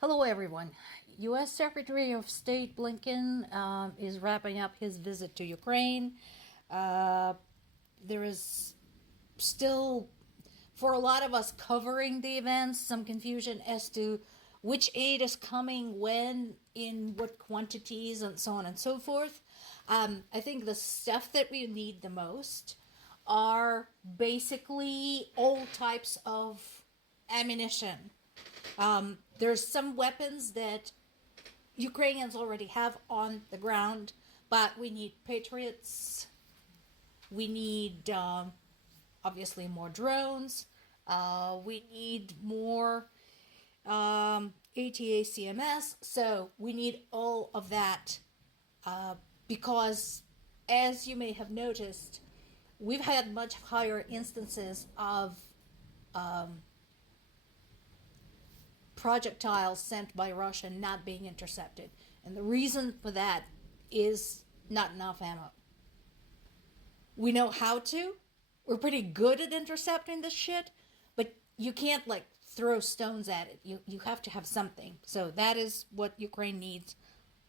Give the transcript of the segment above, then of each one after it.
Hello, everyone. U.S. Secretary of State Blinken is wrapping up his visit to Ukraine. There is still, for a lot of us covering the events, some confusion as to which aid is coming when, in what quantities, and so on and so forth. I think the stuff that we need the most are basically all types of ammunition. There's some weapons that Ukrainians already have on the ground, but we need Patriots. We need obviously more drones. We need more ATACMS. So we need all of that because, as you may have noticed, we've had much higher instances of projectiles sent by Russia not being intercepted. And the reason for that is not enough ammo. We know how to. We're pretty good at intercepting this shit, but you can't like throw stones at it. You have to have something. So that is what Ukraine needs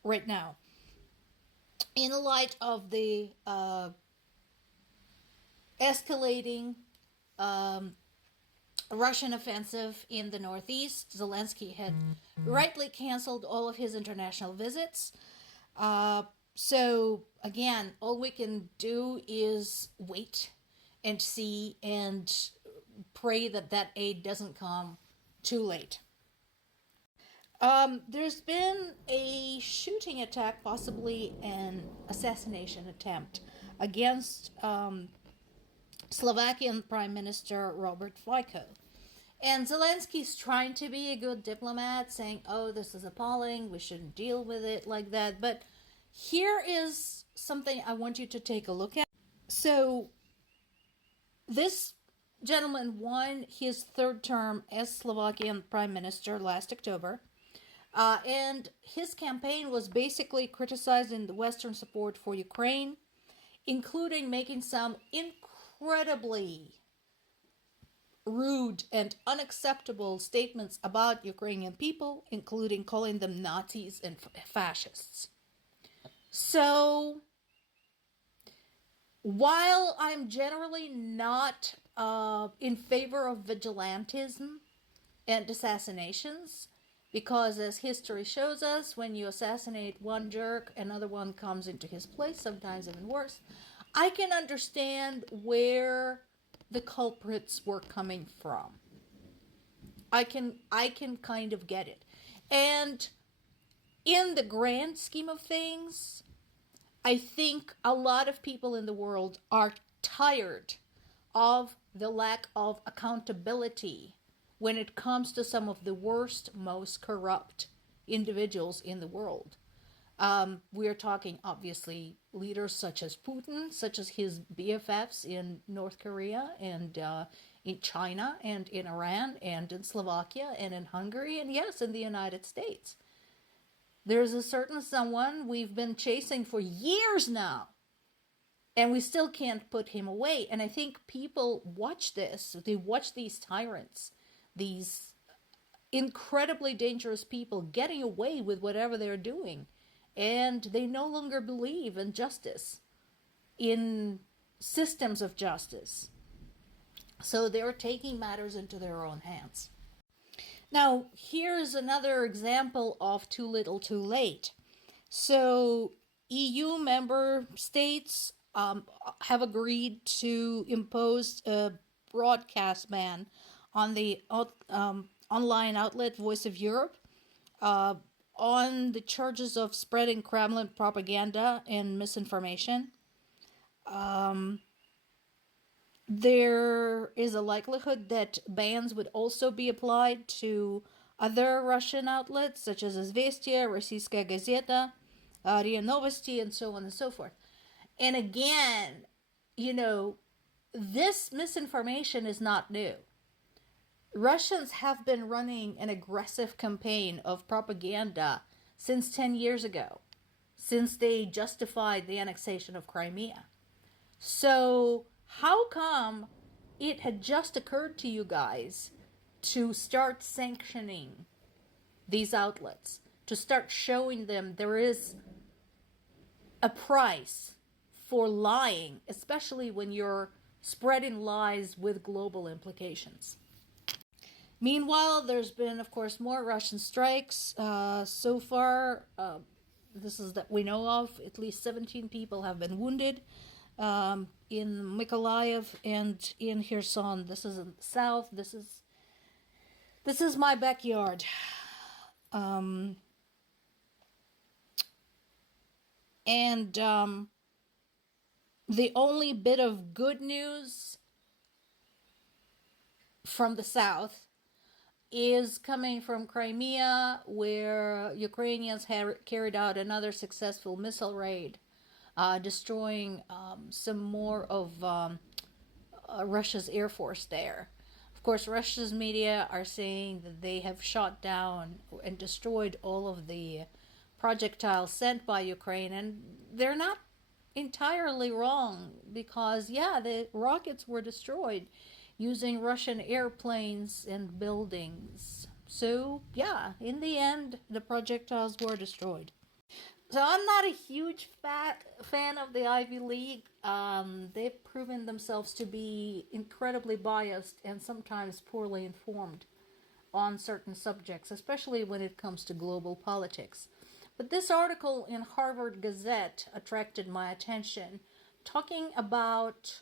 right now. In the light of the escalating Russian offensive in the northeast, Zelensky had rightly canceled all of his international visits. So again, all we can do is wait and see and pray that that aid doesn't come too late. There's been a shooting attack, possibly an assassination attempt, against Slovakian Prime Minister Robert Fico. And Zelensky's trying to be a good diplomat, saying, oh, this is appalling, we shouldn't deal with it like that. But here is something I want you to take a look at. So, this gentleman won his third term as Slovakian Prime Minister last October. And his campaign was basically criticizing the Western support for Ukraine, including making some incredibly rude and unacceptable statements about Ukrainian people, including calling them Nazis and fascists. So, while I'm generally not in favor of vigilantism and assassinations, because as history shows us, when you assassinate one jerk, another one comes into his place, sometimes even worse, I can understand where the culprits were coming from. I can kind of get it. And in the grand scheme of things, I think a lot of people in the world are tired of the lack of accountability when it comes to some of the worst, most corrupt individuals in the world. We're talking, obviously, leaders such as Putin, such as his BFFs in North Korea and in China and in Iran and in Slovakia and in Hungary and, yes, in the United States. There's a certain someone we've been chasing for years now, and we still can't put him away. And I think people watch this. They watch these tyrants, these incredibly dangerous people getting away with whatever they're doing. And they no longer believe in justice, in systems of justice. So they're taking matters into their own hands. Now, here's another example of too little too late. So EU member states have agreed to impose a broadcast ban on the online outlet Voice of Europe on the charges of spreading Kremlin propaganda and misinformation. There is a likelihood that bans would also be applied to other Russian outlets, such as Izvestia, Rossiyskaya Gazeta, RIA Novosti, and so on and so forth. And again, this misinformation is not new. Russians have been running an aggressive campaign of propaganda since 10 years ago, since they justified the annexation of Crimea. So how come it had just occurred to you guys to start sanctioning these outlets, to start showing them there is a price for lying, especially when you're spreading lies with global implications. Meanwhile, there's been, of course, more Russian strikes. So far, this is that we know of, at least 17 people have been wounded in Mykolaiv and in Kherson. This is in the south. This is my backyard. The only bit of good news from the south is coming from Crimea, where Ukrainians carried out another successful missile raid, destroying some more of Russia's air force there. Of course, Russia's media are saying that they have shot down and destroyed all of the projectiles sent by Ukraine, and they're not entirely wrong, because the rockets were destroyed using Russian airplanes and buildings. So in the end, the projectiles were destroyed. So I'm not a huge fan of the Ivy League. They've proven themselves to be incredibly biased and sometimes poorly informed on certain subjects, especially when it comes to global politics. But this article in Harvard Gazette attracted my attention, talking about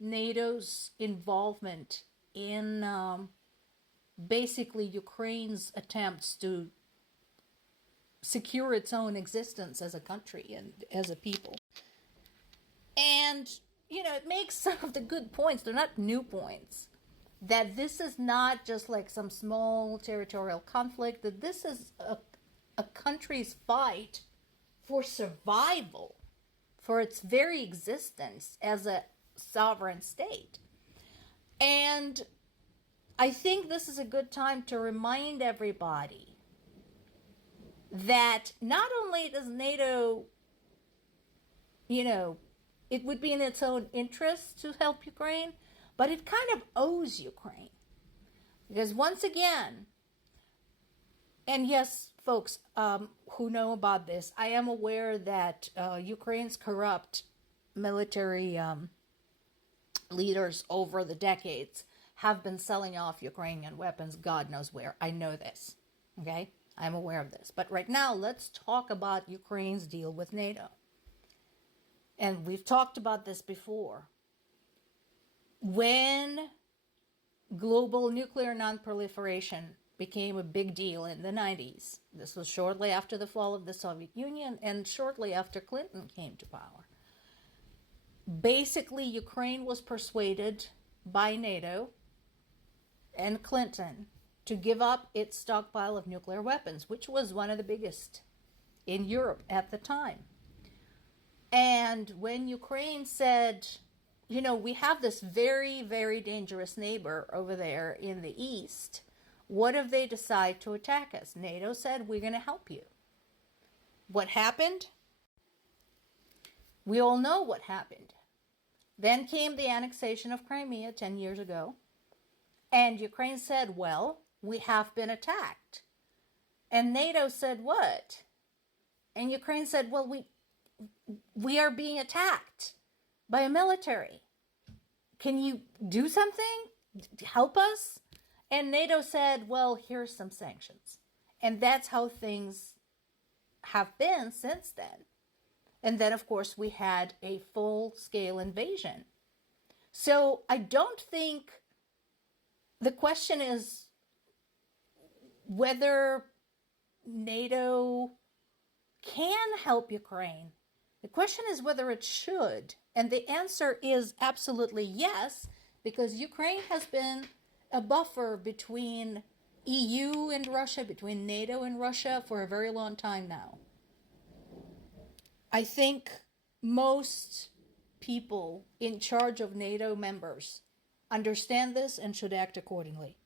NATO's involvement in basically Ukraine's attempts to secure its own existence as a country and as a people. And, it makes some of the good points. They're not new points. That this is not just like some small territorial conflict, that this is a country's fight for survival, for its very existence as a sovereign state. And I think this is a good time to remind everybody that not only does NATO, it would be in its own interest to help Ukraine, but it kind of owes Ukraine. Because once again, and yes, folks who know about this, I am aware that Ukraine's corrupt military leaders over the decades have been selling off Ukrainian weapons, God knows where. I know this, okay? I'm aware of this. But right now, let's talk about Ukraine's deal with NATO. And we've talked about this before. When global nuclear non-proliferation became a big deal in the 90s, this was shortly after the fall of the Soviet Union and shortly after Clinton came to power. Basically, Ukraine was persuaded by NATO and Clinton to give up its stockpile of nuclear weapons, which was one of the biggest in Europe at the time. And when Ukraine said, we have this very, very dangerous neighbor over there in the east, what if they decide to attack us? NATO said, we're going to help you. What happened? We all know what happened. Then came the annexation of Crimea 10 years ago. And Ukraine said, well, we have been attacked. And NATO said, what? And Ukraine said, well, we are being attacked by a military. Can you do something? Help us? And NATO said, well, here's some sanctions. And that's how things have been since then. And then, of course, we had a full-scale invasion. So I don't think the question is whether NATO can help Ukraine. The question is whether it should. And the answer is absolutely yes, because Ukraine has been a buffer between EU and Russia, between NATO and Russia for a very long time now. I think most people in charge of NATO members understand this and should act accordingly.